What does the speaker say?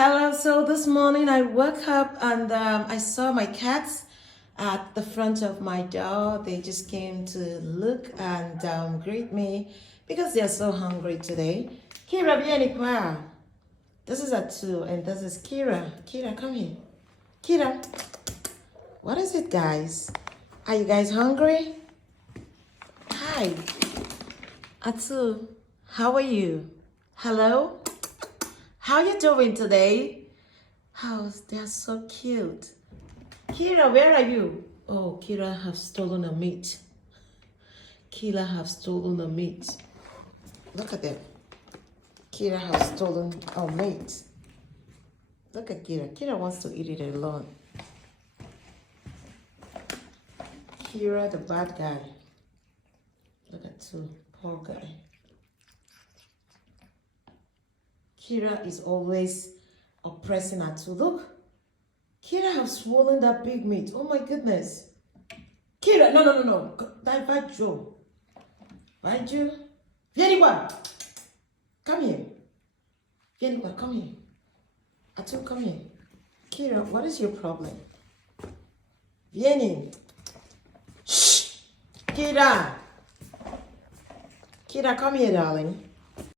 Hello. So this morning I woke up and I saw my cats at the front of my door. They just came to look and greet me because they're so hungry today. Kira, vieni qua. This is Atu and this is Kira. Kira, come here. Kira, what is it, guys? Are you guys hungry? Hi. Atu, how are you? Hello? How you doing today? They're so cute. Kira, where are you? Oh, Kira have stolen a meat. Kira have stolen a meat. Look at them. Kira have stolen our meat. Look at Kira. Kira wants to eat it alone. Kira, the bad guy. Look at two, poor guy. Kira is always oppressing Atu. Look, Kira have swollen that big meat. Oh my goodness. Kira, no. That Baju. Baju. Vieni qua. Come here. Vieni qua, come here. Atu, come here. Kira, what is your problem? Vieni. Shh. Kira. Kira, come here, darling.